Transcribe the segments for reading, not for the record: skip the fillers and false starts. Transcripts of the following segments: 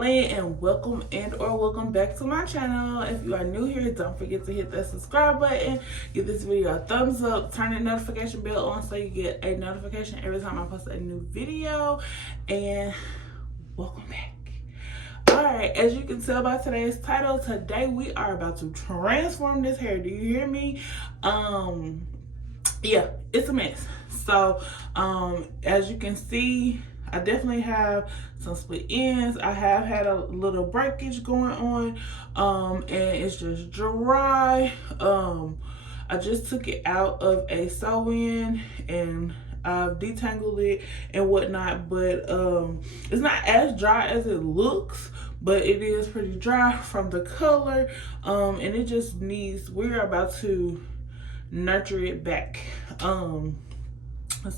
Marlene, and welcome back to my channel. If you are new here, don't forget to hit that subscribe button, give this video a thumbs up, turn the notification bell on so you get a notification every time I post a new video, and welcome back. Alright, as you can tell by today's title, today we are about to transform this hair. Do you hear me? Yeah, it's a mess. So as you can see, I definitely have some split ends. I have had a little breakage going on, and it's just dry. I just took it out of a sew-in and I've detangled it and whatnot, but it's not as dry as it looks, but it is pretty dry from the color, and it just needs, we're about to nurture it back.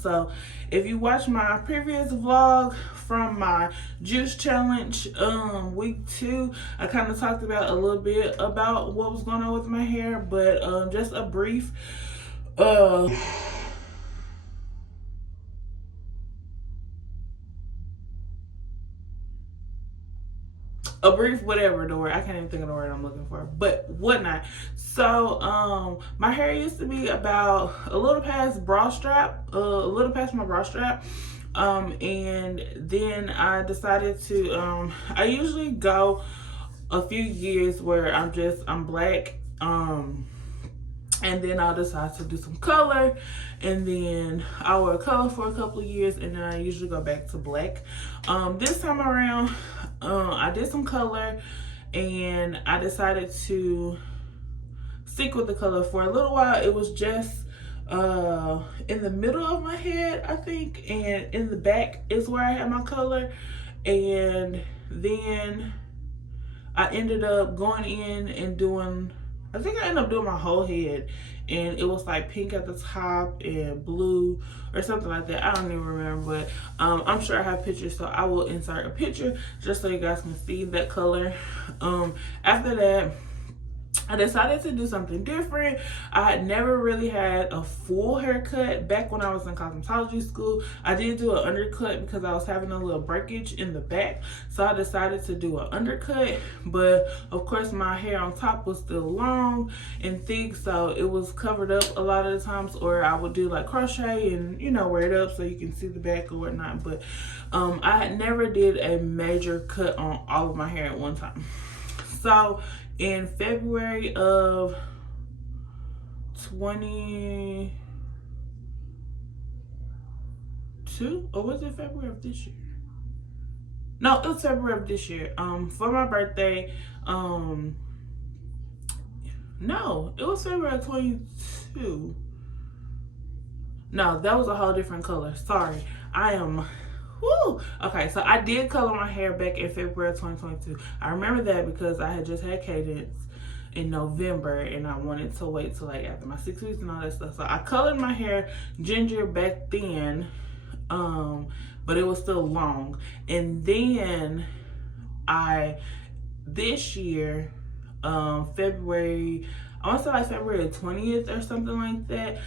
So if you watch my previous vlog from my juice challenge week 2, I kind of talked about a little bit about what was going on with my hair, but just a brief whatever the word, I can't even think of the word I'm looking for, but whatnot. So my hair used to be about a little past bra strap, a little past my bra strap, and then I decided to I usually go a few years where I'm black, and then I'll decide to do some color, and then I'll wear color for a couple of years, and then I usually go back to black. This time around, I did some color, and I decided to stick with the color for a little while. It was just in the middle of my head, I think, and in the back is where I had my color, and then I ended up going in and doing, I think I ended up doing my whole head, and it was like pink at the top and blue or something like that. I don't even remember, but I'm sure I have pictures, so I will insert a picture just so you guys can see that color. After that, I decided to do something different. I had never really had a full haircut back when I was in cosmetology school. I did do an undercut because I was having a little breakage in the back. So I decided to do an undercut, but of course my hair on top was still long and thick, so it was covered up a lot of the times, or I would do like crochet and, you know, wear it up so you can see the back or whatnot. But I had never did a major cut on all of my hair at one time. So in February of 22, or was it February of this year? No, it was February of this year. For my birthday, no, it was February of 22. No, that was a whole different color. Sorry, I am. Woo. Okay, so I did color my hair back in February of 2022. I remember that because I had just had cadence in November, and I wanted to wait till like after my 6 weeks and all that stuff. So I colored my hair ginger back then, but it was still long. And then this year, February, I want to say like February 20th or something like that,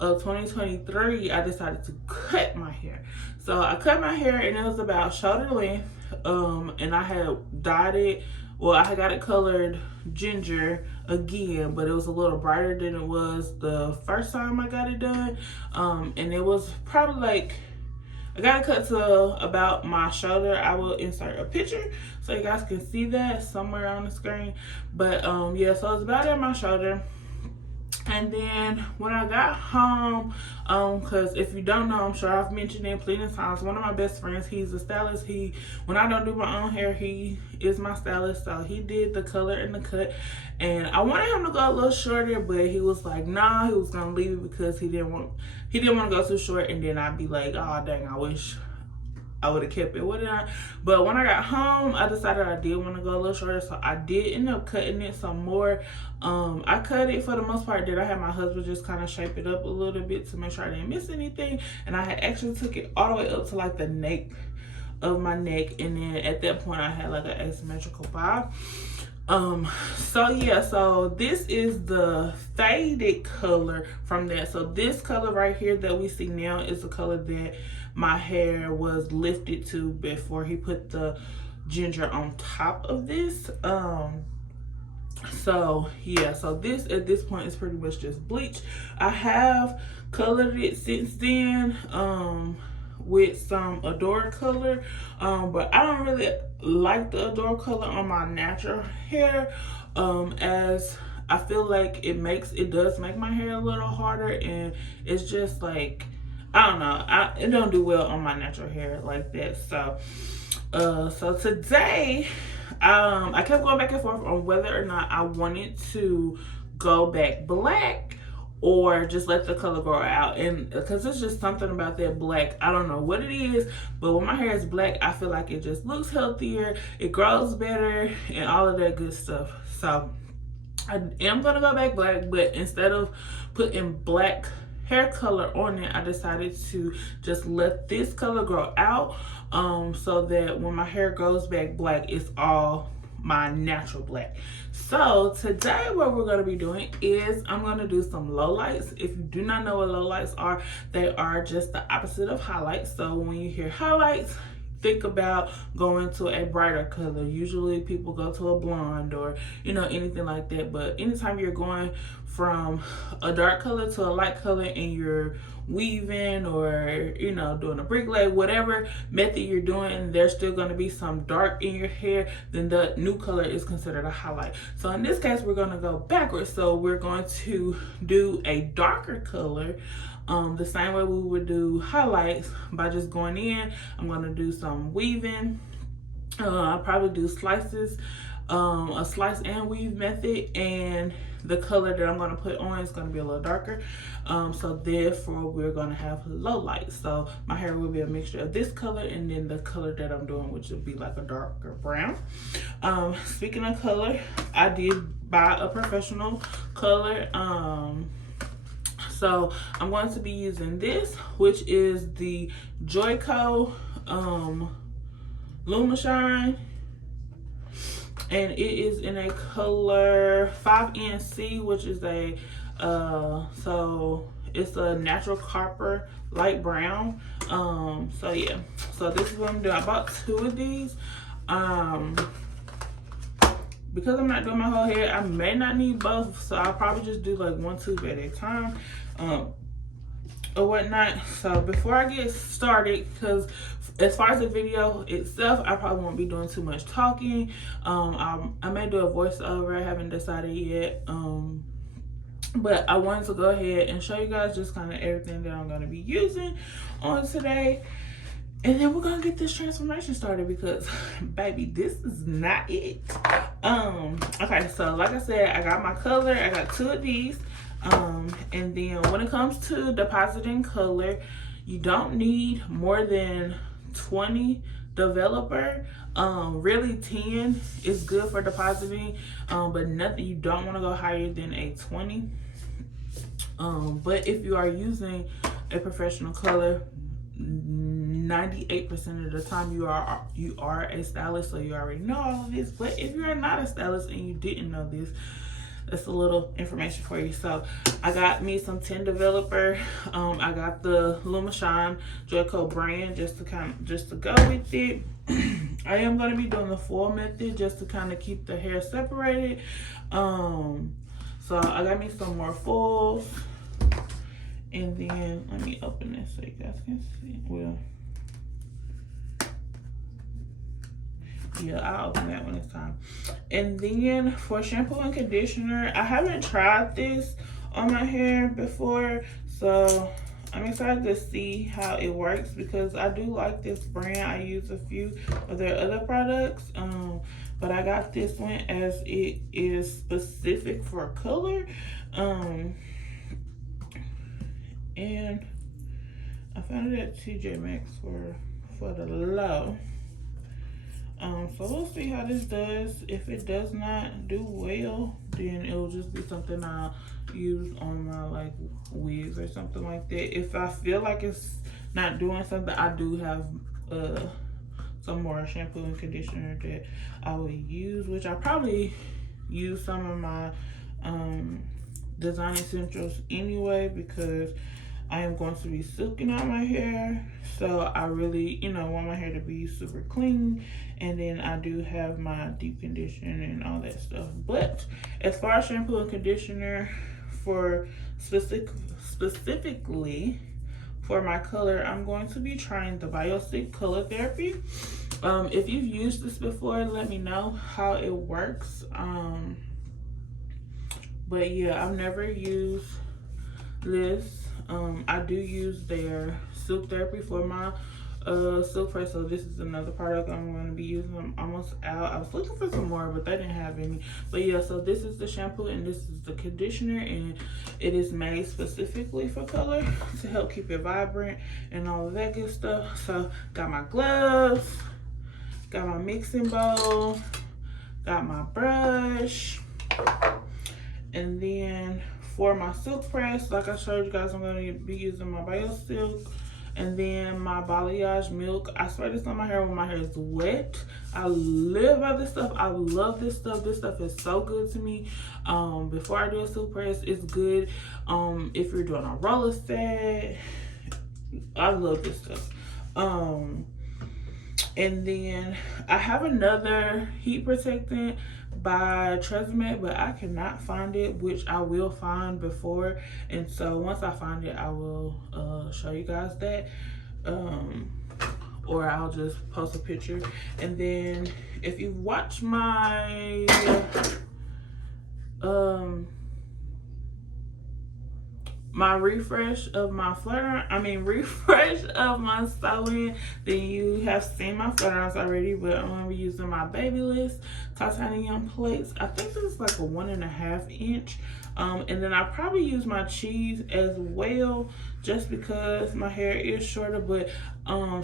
of 2023, I decided to cut my hair. So I cut my hair, and it was about shoulder length, and I had dyed it, well, I had got it colored ginger again, but it was a little brighter than it was the first time I got it done, and it was probably like, I got it cut to about my shoulder. I will insert a picture so you guys can see that somewhere on the screen, but yeah, so it's about at my shoulder. And then when I got home, because if you don't know, I'm sure I've mentioned it plenty of times, one of my best friends, he's a stylist. When I don't do my own hair, he is my stylist. So he did the color and the cut. And I wanted him to go a little shorter, but he was like, nah, he was going to leave it because he didn't want to go too short. And then I'd be like, oh, dang, I wish I would have kept it, wouldn't I? But when I got home, I decided I did want to go a little shorter, so I did end up cutting it some more. I cut it for the most part. Then I had my husband just kind of shape it up a little bit to make sure I didn't miss anything. And I had actually took it all the way up to like the nape of my neck, and then at that point I had like an asymmetrical bob. So yeah, so this is the faded color from that. So this color right here that we see now is the color that my hair was lifted to before he put the ginger on top of this. So yeah, so this at this point is pretty much just bleach. I have colored it since then with some Adore color, but I don't really like the Adore color on my natural hair, as I feel like it does make my hair a little harder, and it's just like, I don't know, it don't do well on my natural hair like that. So today, I kept going back and forth on whether or not I wanted to go back black or just let the color grow out. And because it's just something about that black, I don't know what it is, but when my hair is black, I feel like it just looks healthier, it grows better, and all of that good stuff. So I am gonna go back black, but instead of putting black hair color on it, I decided to just let this color grow out, so that when my hair goes back black, it's all my natural black. So today what we're going to be doing is I'm going to do some lowlights. If you do not know what lowlights are, they are just the opposite of highlights. So when you hear highlights, think about going to a brighter color. Usually people go to a blonde or, you know, anything like that. But anytime you're going from a dark color to a light color and you're weaving or, you know, doing a bricklay, whatever method you're doing, there's still going to be some dark in your hair, then the new color is considered a highlight. So in this case, we're going to go backwards. So we're going to do a darker color the same way we would do highlights, by just going in. I'm going to do some weaving. I'll probably do slices, a slice and weave method, and the color that I'm going to put on is going to be a little darker. So therefore we're going to have low light. So my hair will be a mixture of this color and then the color that I'm doing, which will be like a darker brown. Speaking of color, I did buy a professional color. So I'm going to be using this, which is the Joico Lumashine, and it is in a color 5NC, which is a so it's a natural copper light brown. So yeah, so this is what I'm doing. I bought 2 of these. Because I'm not doing my whole hair, I may not need both, so I'll probably just do like 1 tube at a time, or whatnot. So before I get started, because as far as the video itself, I probably won't be doing too much talking. I may do a voiceover, I haven't decided yet. But I wanted to go ahead and show you guys just kind of everything that I'm going to be using on today. And then we're gonna get this transformation started, because baby, this is not it. Okay, so like I said, I got my color, I got 2 of these. And then when it comes to depositing color, you don't need more than 20 developer. Really 10 is good for depositing, but nothing, you don't want to go higher than a 20. But if you are using a professional color, 98% of the time you are a stylist, so you already know all of this. But if you're not a stylist and you didn't know this, that's a little information for you. So I got me some 10 developer. I got the Lumashine Joico brand just to go with it. I am going to be doing the full method just to kind of keep the hair separated. So I got me some more fulls. And then let me open this so you guys can see. Well, yeah, I'll open that one this time. And then for shampoo and conditioner, I haven't tried this on my hair before, so I'm excited to see how it works, because I do like this brand. I use a few of their other products, but I got this one as it is specific for color. And I found it at TJ Maxx for the low. So we'll see how this does. If it does not do well, then it'll just be something I'll use on my like wigs or something like that. If I feel like it's not doing something, I do have some more shampoo and conditioner that I will use, which I probably use some of my Design Essentials anyway, because I am going to be silking out my hair. So I really, want my hair to be super clean. And then I do have my deep condition and all that stuff. But as far as shampoo and conditioner for specifically for my color, I'm going to be trying the BioStick Color Therapy. If you've used this before, let me know how it works. But yeah, I've never used this. I do use their Silk Therapy for my silk press, so this is another product I'm going to be using. I'm almost out. I was looking for some more, but they didn't have any. But yeah, so this is the shampoo and this is the conditioner, and it is made specifically for color to help keep it vibrant and all of that good stuff. So got my gloves, got my mixing bowl, got my brush, and then for my silk press, like I showed you guys, I'm going to be using my BioSilk and then my balayage milk. I spray this on my hair when my hair is wet. I live by this stuff. I love this stuff. This stuff is so good to me. Before I do a silk press, it's good. If you're doing a roller set, I love this stuff. And then I have another heat protectant by Tresemme, but I cannot find it, which I will find before. And so once I find it, I will show you guys that. Or I'll just post a picture. And then if you watch my my refresh of my refresh of my sewing, then you have seen my flat-irons already, but I'm gonna be using my Babyliss titanium plates. I think this is like a 1.5 inch. And then I probably use my cheese as well, just because my hair is shorter. But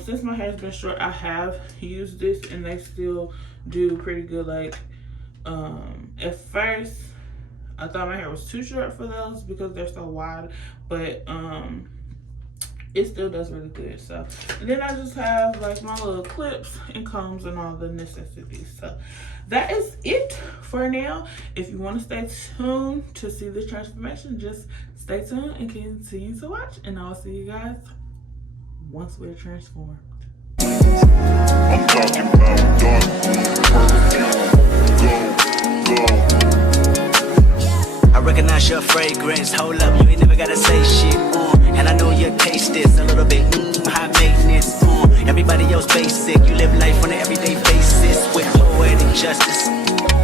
since my hair's been short, I have used this and they still do pretty good. Like at first I thought my hair was too short for those because they're so wide, but it still does really good. So, and then I just have like my little clips and combs and all the necessities. So that is it for now. If you want to stay tuned to see the transformation, just stay tuned and continue to watch, and I'll see you guys once we're transformed. I'm talking about dark, go. I recognize your fragrance. Hold up, you ain't never gotta say shit. And I know your taste is a little bit high maintenance. Everybody else basic. You live life on an everyday basis with poetic justice.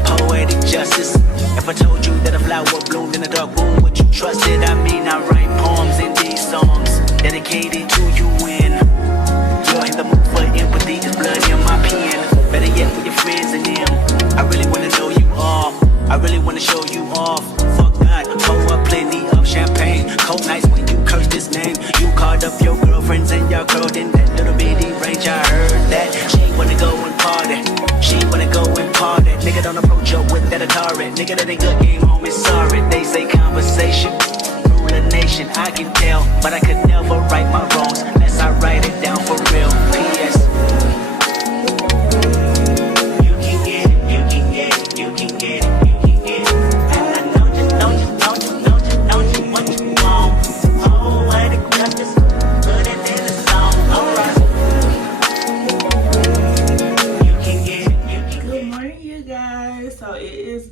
Poetic justice. If I told you that a flower bloomed in a dark room, would you trust it? I mean, I write poems in these songs dedicated to you. When you're in the mood for empathy, there's blood in my pen. Better yet, with your friends and them. I really wanna know you all. I really wanna show you off. Fuck that, pour up plenty of champagne. Cold nights when you curse this name. You called up your girlfriends and y'all curled in that little bitty range. I heard that she wanna go and party. She wanna go and party. Nigga, don't approach her with that Atari. Nigga, that ain't good game, homie, sorry. They say conversation rule a nation. I can tell, but I could never right my wrongs unless I write it down for real. P.S.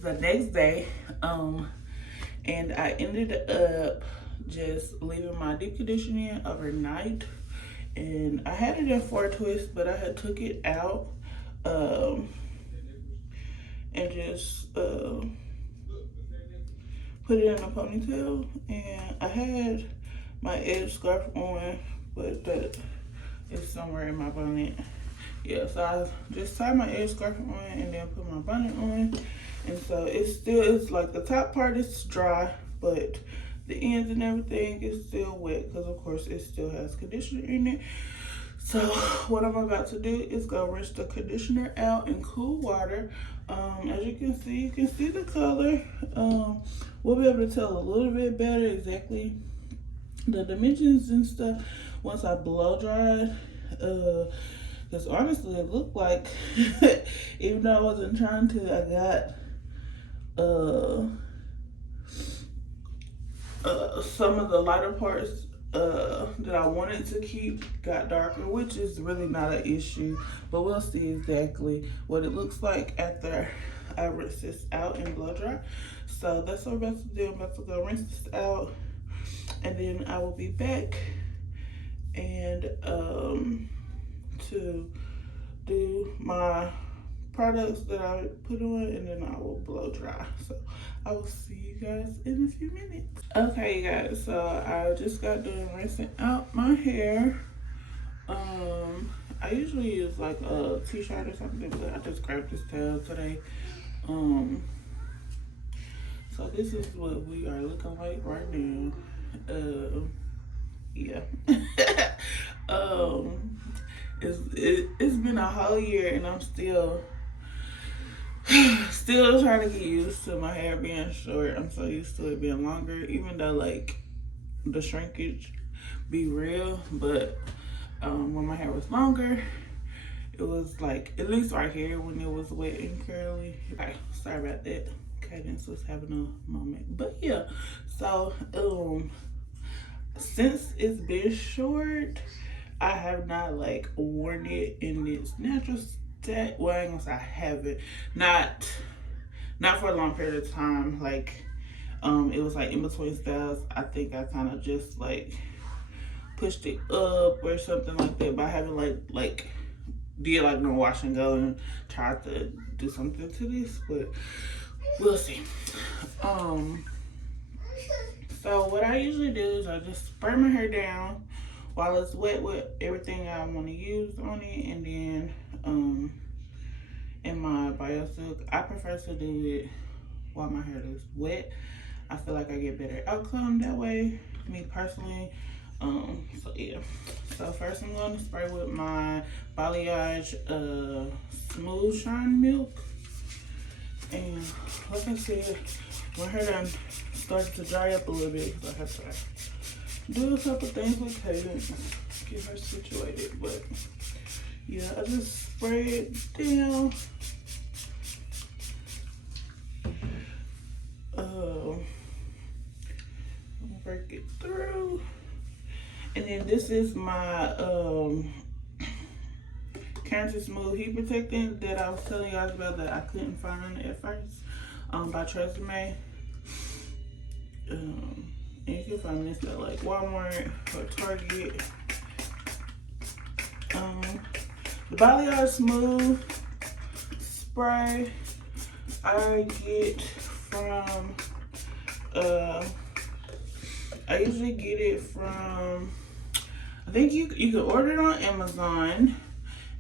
The next day, and I ended up just leaving my deep conditioner overnight, and I had it in 4 twists, but I had took it out and just put it in a ponytail. And I had my edge scarf on, but that is somewhere in my bonnet. Yeah, so I just tied my edge scarf on and then put my bonnet on. And so it's like the top part is dry, but the ends and everything is still wet because of course it still has conditioner in it. So what I'm about to do is go rinse the conditioner out in cool water. As you can see the color. We'll be able to tell a little bit better exactly the dimensions and stuff once I blow dry. Because honestly, it looked like, even though I wasn't trying to, I got some of the lighter parts that I wanted to keep got darker, which is really not an issue, but we'll see exactly what it looks like after I rinse this out and blow dry. So that's what I'm about to do. I'm about to go rinse this out, and then I will be back and to do my products that I put on, and then I will blow dry. So I will see you guys in a few minutes. Okay, guys, so I just got done rinsing out my hair. I usually use like a t-shirt or something, but I just grabbed this towel today. So this is what we are looking like right now. Yeah. It's been a whole year, and I'm still trying to get used to my hair being short. I'm so used to it being longer, even though like the shrinkage be real. But when my hair was longer, it was like, at least right here when it was wet and curly. Okay, sorry about that. Cadence was having a moment. But yeah, so since it's been short, I have not like worn it in its natural state. Well, I ain't gonna say I haven't. Not for a long period of time. Like it was like in between styles. I think I kind of just like pushed it up or something like that, but I haven't like did like no wash and go and tried to do something to this, but we'll see. So what I usually do is I just spray my hair down while it's wet with everything I want to use on it, and then in my BioSilk, I prefer to do it while my hair is wet. I feel like I get better outcome that way, me personally. So yeah. So first I'm going to spray with my Balayage Smooth Shine Milk. And like I said, my hair done started to dry up a little bit, because I have to do a couple things with Cadence, get her situated. But yeah, I just spray it down. I'm gonna break it through. And then this is my Cancer Smooth Heat Protectant that I was telling you guys about that I couldn't find at first, by Tresemme. And you can find this at like Walmart or Target. The Balayage Smooth Spray I get from, I usually get it from, I think you can order it on Amazon,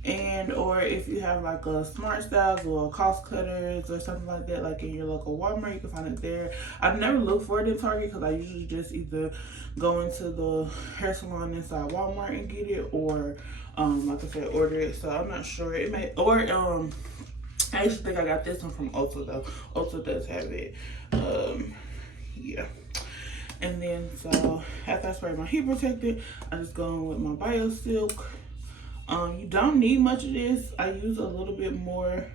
and or if you have like a Smart Styles or Cost Cutters or something like that, like in your local Walmart, you can find it there. I've never looked for it in Target, because I usually just either go into the hair salon inside Walmart and get it, or like I said, order it. So I'm not sure. It may, or I actually think I got this one from Ulta though. Ulta does have it. Yeah. And then so after I spray my heat protectant, I just go in with my BioSilk. You don't need much of this. I use a little bit more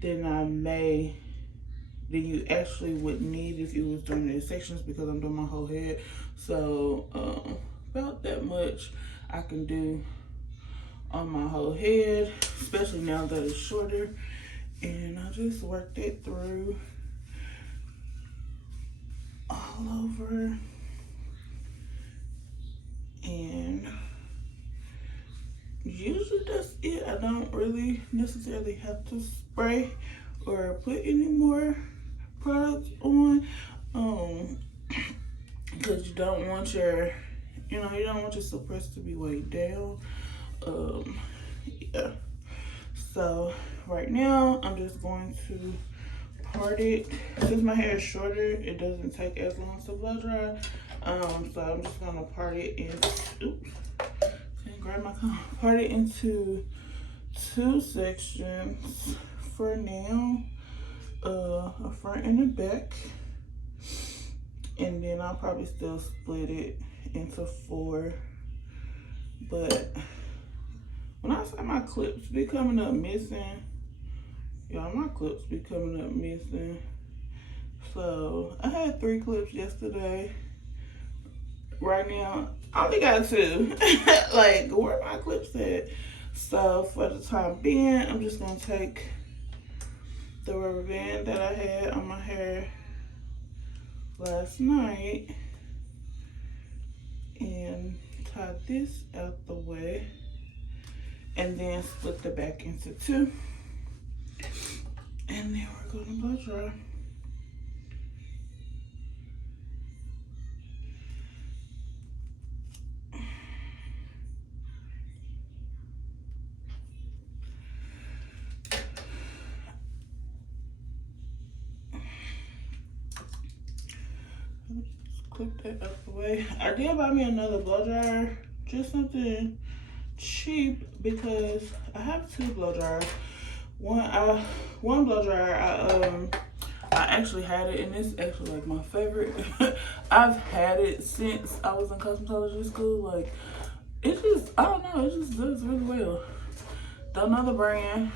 than you actually would need if you was doing the sections, because I'm doing my whole head. So about that much I can do on my whole head, especially now that it's shorter. And I just work that through all over. And usually that's it. I don't really necessarily have to spray or put any more products on, because you don't want your, you don't want your suppressor to be weighed down. Yeah. So right now I'm just going to part it. Since my hair is shorter, it doesn't take as long to blow dry. So I'm just gonna part it part it into 2 sections for now, a front and a back, and then I'll probably still split it into 4. But when I say my clips be coming up missing, y'all, my clips be coming up missing. So I had 3 clips yesterday. Right now I only got 2. Like, where my clips at? So for the time being, I'm just gonna take the rubber band that I had on my hair last night and tie this out the way, and then split the back into 2. And then we're gonna blow dry. Clip that out the way. I did buy me another blow dryer, just something cheap, because I have 2 blow dryers. One blow dryer I actually had it, and it's actually like my favorite. I've had it since I was in cosmetology school. Like, it just, I don't know, it just does really well. Don't know the brand.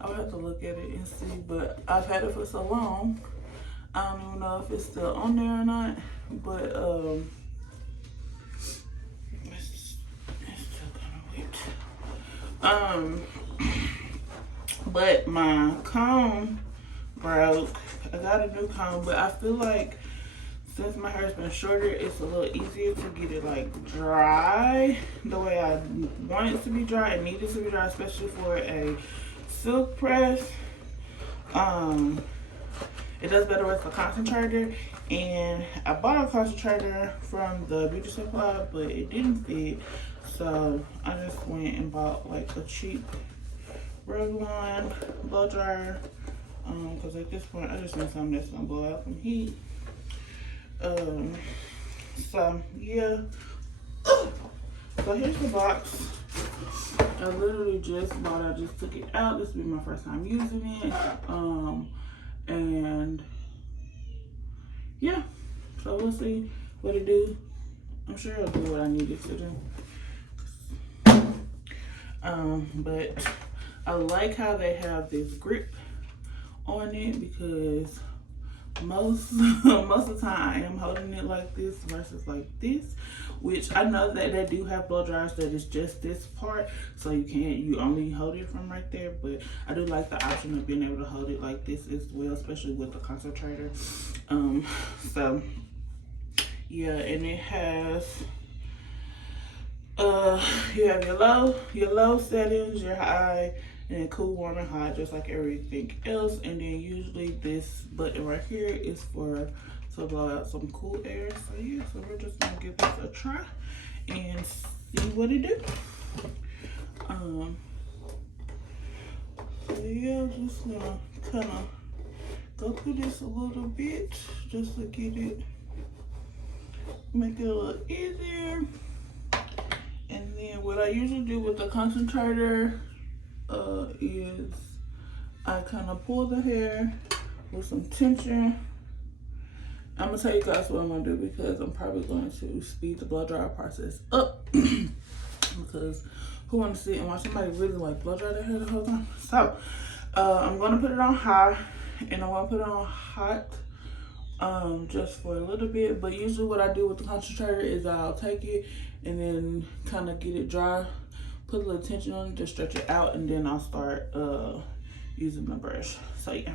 I would have to look at it and see, but I've had it for so long. I don't even know if it's still on there or not, but it's still kind of weird. But my comb broke. I got a new comb, but I feel like since my hair's been shorter, it's a little easier to get it like dry the way I want it to be dry and need it to be dry, especially for a silk press. It does better with the concentrator, and I bought a concentrator from the beauty supply, but it didn't fit, so I just went and bought like a cheap Revlon blow dryer, because at this point I just need something that's gonna blow out some heat. So yeah. So here's the box. I literally just bought it. I just took it out. This will be my first time using it. And yeah, so we'll see what it do. I'm sure it'll do what I need it to do. But I like how they have this grip on it, because most of the time I am holding it like this versus like this, which I know that they do have blow dryers that is just this part, so you only hold it from right there, but I do like the option of being able to hold it like this as well, especially with the concentrator. So yeah, and it has you have your low settings, your high, and cool, warm, and hot, just like everything else. And then usually this button right here is to blow out some cool air. So yeah, so we're just gonna give this a try and see what it do. So yeah, I'm just gonna kind of go through this a little bit just to make it a little easier. And then what I usually do with the concentrator is I kind of pull the hair with some tension. I'm gonna tell you guys what I'm gonna do, because I'm probably going to speed the blow dryer process up because who wants to sit and watch somebody really like blow dry their hair the whole time? So I'm gonna put it on high, and I'm gonna put it on hot just for a little bit. But usually what I do with the concentrator is I'll take it and then kind of get it dry, put a little tension on it to stretch it out, and then I'll start using the brush. So yeah.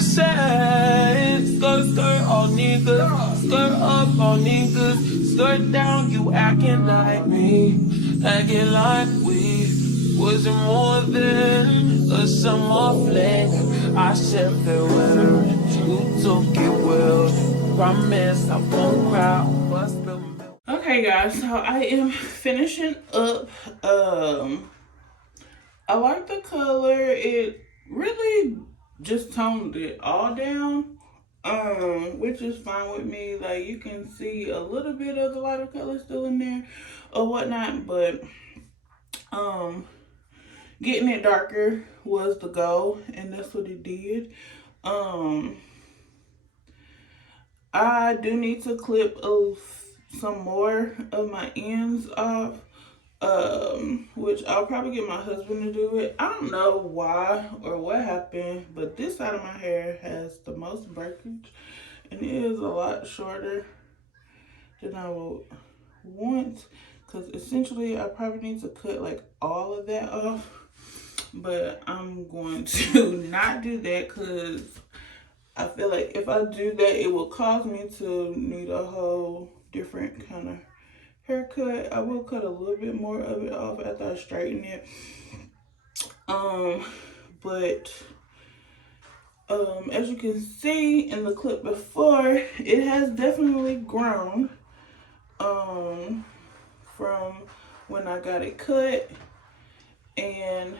said, skirt all niggas, skirt up all niggas, skirt down, you acting like me, acting like we wasn't more than a summer fling. I said farewell, you took it well, promise I won't cry, bust the milk. Okay, guys, so I am finishing up. I like the color. It really just toned it all down, which is fine with me. Like, you can see a little bit of the lighter color still in there or whatnot, but getting it darker was the goal, and that's what it did. I do need to clip some more of my ends off, which I'll probably get my husband to do it. I don't know why or what happened, but this side of my hair has the most breakage, and it is a lot shorter than I would want, because essentially I probably need to cut like all of that off, but I'm going to not do that because I feel like if I do that, it will cause me to need a whole different kind of haircut. I will cut a little bit more of it off after I straighten it. As you can see in the clip before, it has definitely grown from when I got it cut, and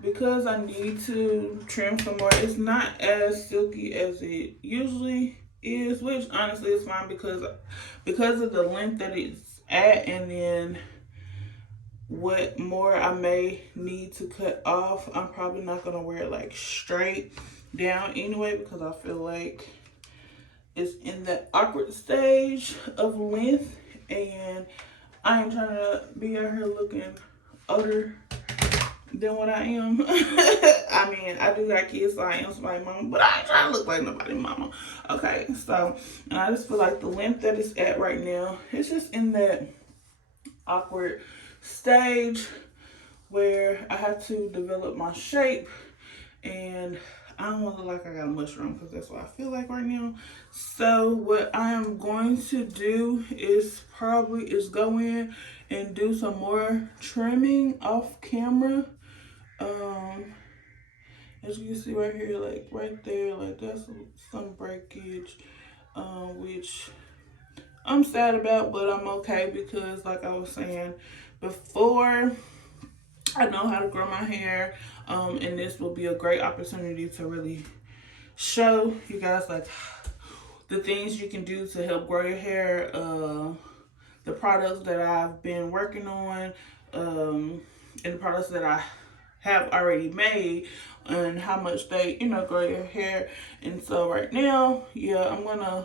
because I need to trim some more, it's not as silky as it usually is, which honestly is fine because of the length that it's at, and then what more I may need to cut off. I'm probably not gonna wear it like straight down anyway, because I feel like it's in that awkward stage of length, and I ain't trying to be out here looking older than what I am. I mean, I do got kids, so I am somebody's mama, but I ain't trying to look like nobody's mama. Okay, so, and I just feel like the length that it's at right now, it's just in that awkward stage where I have to develop my shape, and I don't want to look like I got a mushroom, because that's what I feel like right now. So what I am going to do is go in and do some more trimming off camera. As you can see right here, like right there, like that's some breakage, which I'm sad about, but I'm okay, because like I was saying before, I know how to grow my hair, and this will be a great opportunity to really show you guys like the things you can do to help grow your hair, the products that I've been working on, and the products that I have already made, and how much they, grow your hair. And so right now, yeah, I'm gonna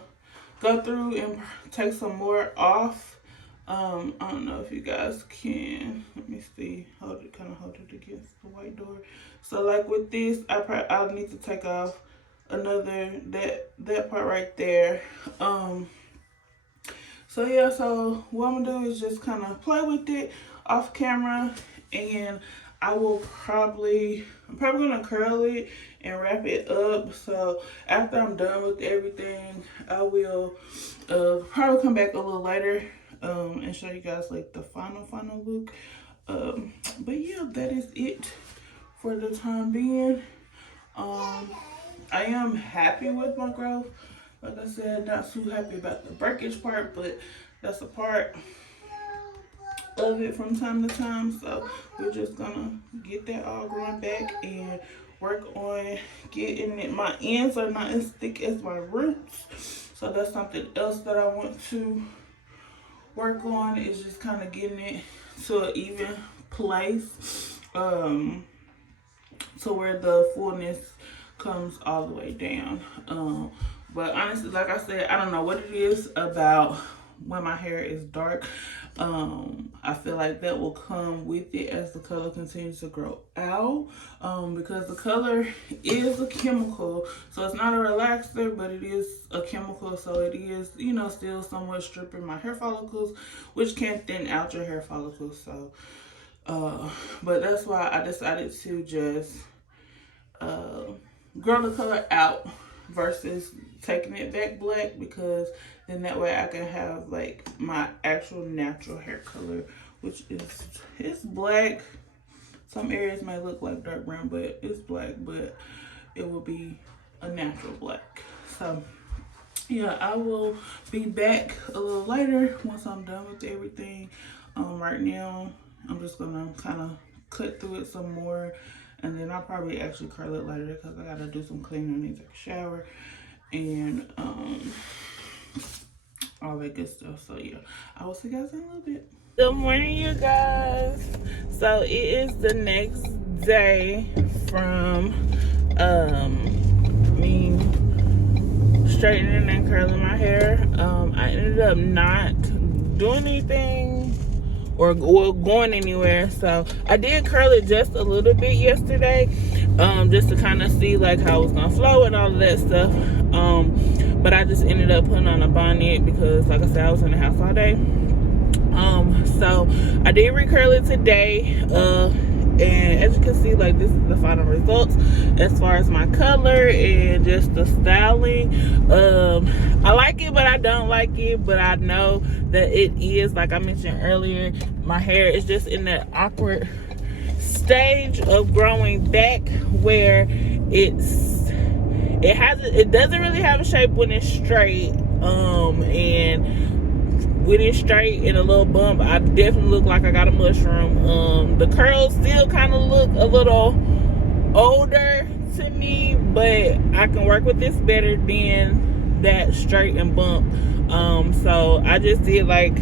go through and take some more off. I don't know if you guys can, let me see, hold it against the white door. So like with this, I'll need to take off that part right there. So yeah, so what I'm gonna do is just kind of play with it off camera, and I'm probably gonna curl it and wrap it up. So after I'm done with everything, I will probably come back a little later and show you guys like the final look. But yeah, that is it for the time being. I am happy with my growth. Like I said, not too happy about the breakage part, but that's a part of it from time to time. So we're just gonna get that all growing back and work on getting it. My ends are not as thick as my roots, so that's something else that I want to work on, is just kind of getting it to an even place, to where the fullness comes all the way down. But honestly, like I said, I don't know what it is about when my hair is dark. I feel like that will come with it as the color continues to grow out, because the color is a chemical, so it's not a relaxer, but it is a chemical, so it is, still somewhat stripping my hair follicles, which can thin out your hair follicles. So but that's why I decided to just grow the color out versus taking it back black, because then that way I can have like my actual natural hair color, which is, it's black. Some areas might look like dark brown, but it's black, but it will be a natural black. So yeah, I will be back a little later once I'm done with everything. Right now I'm just gonna kind of cut through it some more, and then I'll probably actually curl it later because I gotta do some cleaning. I need to take a shower and all that good stuff. So yeah, I will see you guys in a little bit. Good morning, you guys. So it is the next day from me straightening and curling my hair. I ended up not doing anything or going anywhere, so I did curl it just a little bit yesterday, just to kind of see like how it was gonna flow and all of that stuff. But I just ended up putting on a bonnet because, like I said, I was in the house all day. So I did recurl it today, and as you can see, like, this is the final results as far as my color and just the styling. I like it, but I don't like it, but I know that it is, like I mentioned earlier, my hair is just in that awkward stage of growing back where it doesn't really have a shape when it's straight, and when it's straight and a little bump, I definitely look like I got a mushroom. The curls still kind of look a little older to me, but I can work with this better than that straight and bump. So I just did like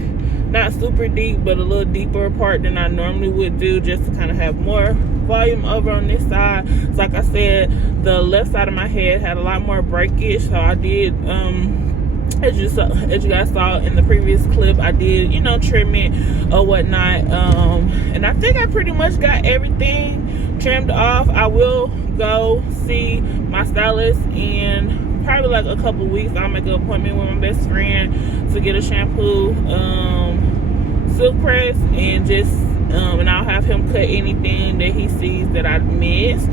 not super deep, but a little deeper part than I normally would do, just to kind of have more volume over on this side. So like I said, the left side of my head had a lot more breakage, so I did as you guys saw in the previous clip, I did, you know, trim it or whatnot, and I think I pretty much got everything trimmed off. I will go see my stylist in probably like a couple weeks. I'll make an appointment with my best friend to get a shampoo, silk press, and just and I'll have him cut anything that he sees that I missed.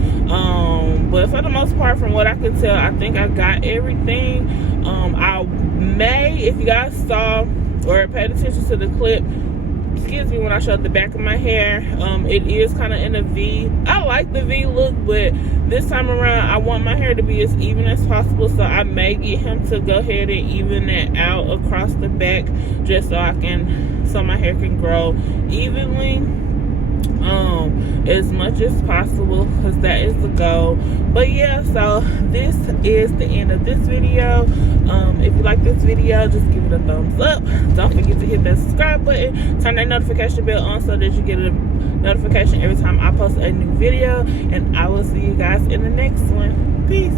But for the most part, from what I can tell, I think I got everything. I may, if you guys saw or paid attention to the clip, excuse me, when I showed the back of my hair, it is kind of in a V. I like the V look, but this time around I want my hair to be as even as possible, so I may get him to go ahead and even it out across the back, just so my hair can grow evenly as much as possible, because that is the goal. But yeah, so this is the end of this video. If you like this video, just give it a thumbs up. Don't forget to hit that subscribe button, turn that notification bell on so that you get a notification every time I post a new video, and I will see you guys in the next one. Peace.